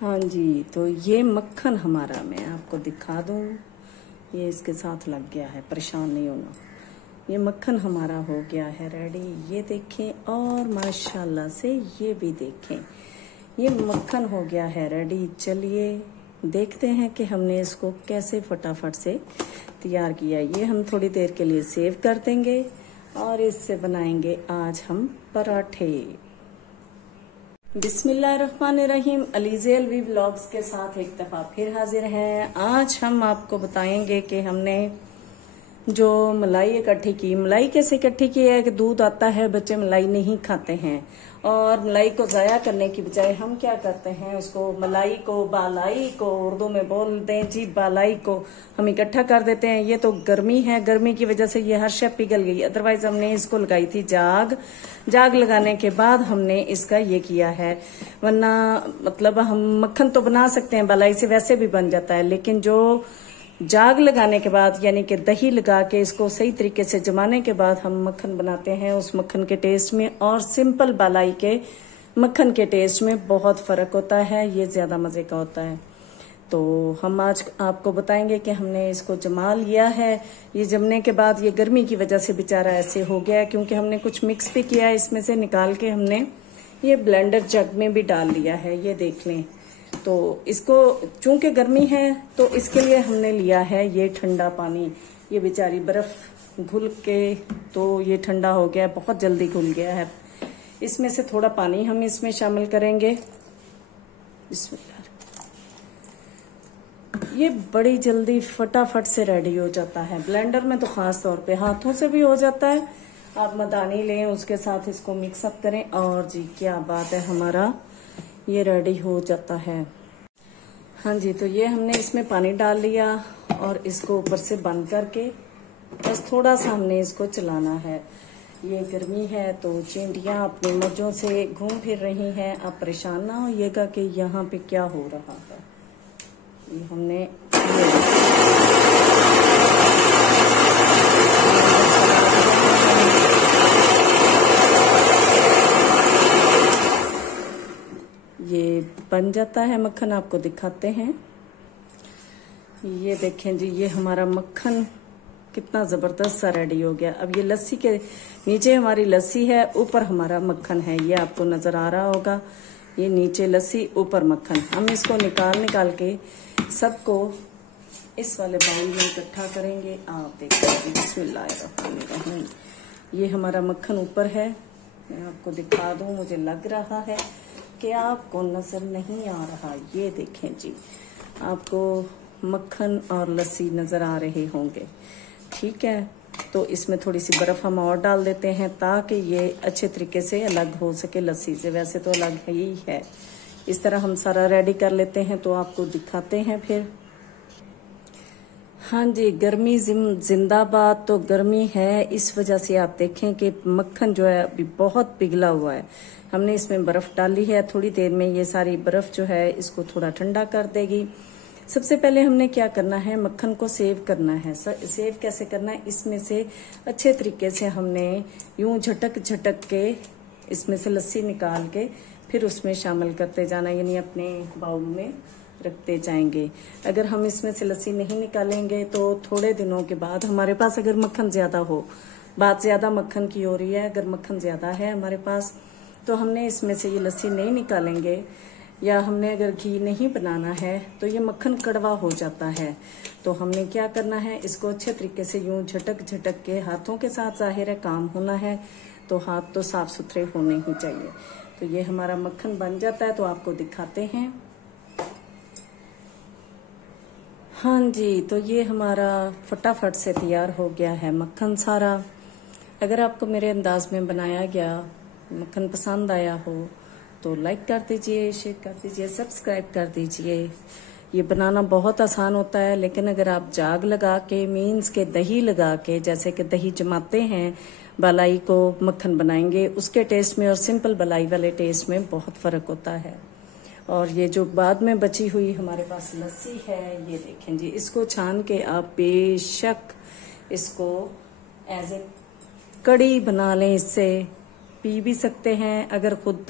हाँ जी, तो ये मक्खन हमारा, मैं आपको दिखा दूँ, ये इसके साथ लग गया है, परेशान नहीं होना। ये मक्खन हमारा हो गया है रेडी, ये देखें, और माशाल्लाह से ये भी देखें, ये मक्खन हो गया है रेडी। चलिए देखते हैं कि हमने इसको कैसे फटाफट से तैयार किया। ये हम थोड़ी देर के लिए सेव कर देंगे और इससे बनाएंगे आज हम पराठे। बिस्मिल्लाहिर्रहमानिर्रहीम, अलीज़े अलवी व्लॉग्स के साथ एक दफ़ा फिर हाजिर हैं। आज हम आपको बताएंगे कि हमने जो मलाई इकट्ठी की, मलाई कैसे इकट्ठी की है कि दूध आता है, बच्चे मलाई नहीं खाते हैं, और मलाई को ज़ाया करने की बजाय हम क्या करते हैं, उसको मलाई को, बालाई को उर्दू में बोलते हैं जी, बालाई को हम इकट्ठा कर देते हैं। ये तो गर्मी है, गर्मी की वजह से ये हर शय पिघल गई, अदरवाइज हमने इसको लगाई थी जाग लगाने के बाद हमने इसका ये किया है, वरना मतलब हम मक्खन तो बना सकते हैं, बालाई से वैसे भी बन जाता है, लेकिन जो जाग लगाने के बाद यानी कि दही लगा के इसको सही तरीके से जमाने के बाद हम मक्खन बनाते हैं, उस मक्खन के टेस्ट में और सिंपल बालाई के मक्खन के टेस्ट में बहुत फर्क होता है, ये ज्यादा मजे का होता है। तो हम आज आपको बताएंगे कि हमने इसको जमा लिया है। ये जमने के बाद ये गर्मी की वजह से बेचारा ऐसे हो गया है, क्योंकि हमने कुछ मिक्स भी किया है, इसमें से निकाल के हमने ये ब्लेंडर जग में भी डाल लिया है, ये देख लें। तो इसको चूंकि गर्मी है तो इसके लिए हमने लिया है ये ठंडा पानी। ये बेचारी बर्फ घुल के तो ये ठंडा हो गया है, बहुत जल्दी घुल गया है। इसमें से थोड़ा पानी हम इसमें शामिल करेंगे। ये बड़ी जल्दी फटाफट से रेडी हो जाता है, ब्लेंडर में तो खास तौर पे हाथों से भी हो जाता है। आप मदानी लें, उसके साथ इसको मिक्सअप करें और जी क्या बात है, हमारा ये रेडी हो जाता है। हाँ जी, तो ये हमने इसमें पानी डाल लिया और इसको ऊपर से बंद करके बस थोड़ा सा हमने इसको चलाना है। ये गर्मी है तो चींटियां अपनी मौजों से घूम फिर रही हैं, आप परेशान ना होइएगा कि यहाँ पे क्या हो रहा है। ये हमने ये बन जाता है मक्खन, आपको दिखाते हैं। ये देखें जी, ये हमारा मक्खन कितना जबरदस्त सा रेडी हो गया। अब ये लस्सी के नीचे हमारी लस्सी है, ऊपर हमारा मक्खन है, ये आपको नजर आ रहा होगा। ये नीचे लस्सी, ऊपर मक्खन। हम इसको निकाल के सबको इस वाले बाउल में इकट्ठा करेंगे। आप देखिए, बिस्मिल्लाहिर्रहमानिर्रहीम, ये हमारा मक्खन ऊपर है। मैं आपको दिखा दूं, मुझे लग रहा है कि आपको नजर नहीं आ रहा। ये देखें जी, आपको मक्खन और लस्सी नजर आ रहे होंगे, ठीक है। तो इसमें थोड़ी सी बर्फ हम और डाल देते हैं ताकि ये अच्छे तरीके से अलग हो सके लस्सी से, वैसे तो अलग ही है। इस तरह हम सारा रेडी कर लेते हैं तो आपको दिखाते हैं फिर। हाँ जी, गर्मी जिंदाबाद। तो गर्मी है, इस वजह से आप देखें कि मक्खन जो है अभी बहुत पिघला हुआ है। हमने इसमें बर्फ डाली है, थोड़ी देर में ये सारी बर्फ जो है इसको थोड़ा ठंडा कर देगी। सबसे पहले हमने क्या करना है, मक्खन को सेव करना है। सेव कैसे करना है, इसमें से अच्छे तरीके से हमने यूं झटक के इसमें से लस्सी निकाल के फिर उसमें शामिल करते जाना, यानी अपने बाउल में रखते जाएंगे। अगर हम इसमें से लस्सी नहीं निकालेंगे तो थोड़े दिनों के बाद हमारे पास अगर मक्खन ज्यादा हो, बात ज्यादा मक्खन की हो रही है, अगर मक्खन ज्यादा है हमारे पास तो हमने इसमें से ये लस्सी नहीं निकालेंगे, या हमने अगर घी नहीं बनाना है तो ये मक्खन कड़वा हो जाता है। तो हमने क्या करना है, इसको अच्छे तरीके से यूं झटक के हाथों के साथ, जाहिर है काम होना है तो हाथ तो साफ सुथरे होने ही चाहिए। तो ये हमारा मक्खन बन जाता है, तो आपको दिखाते हैं। हाँ जी, तो ये हमारा फटाफट से तैयार हो गया है मक्खन सारा। अगर आपको मेरे अंदाज में बनाया गया मक्खन पसंद आया हो तो लाइक कर दीजिए, शेयर कर दीजिए, सब्सक्राइब कर दीजिए। ये बनाना बहुत आसान होता है, लेकिन अगर आप जाग लगा के, मीन्स के दही लगा के, जैसे कि दही जमाते हैं, बालाई को मक्खन बनाएंगे, उसके टेस्ट में और सिंपल बालाई वाले टेस्ट में बहुत फर्क होता है। और ये जो बाद में बची हुई हमारे पास लस्सी है, ये देखें जी, इसको छान के आप बेशक इसको एज ए कड़ी बना लें, इससे पी भी सकते हैं, अगर खुद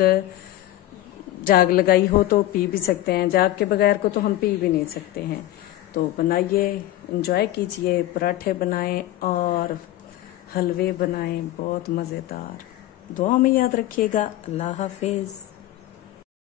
जाग लगाई हो तो पी भी सकते हैं, जाग के बगैर को तो हम पी भी नहीं सकते हैं। तो बनाइए, एंजॉय कीजिए, पराठे बनाएं और हलवे बनाएं, बहुत मज़ेदार। दुआ में याद रखिएगा। अल्लाह हाफिज़।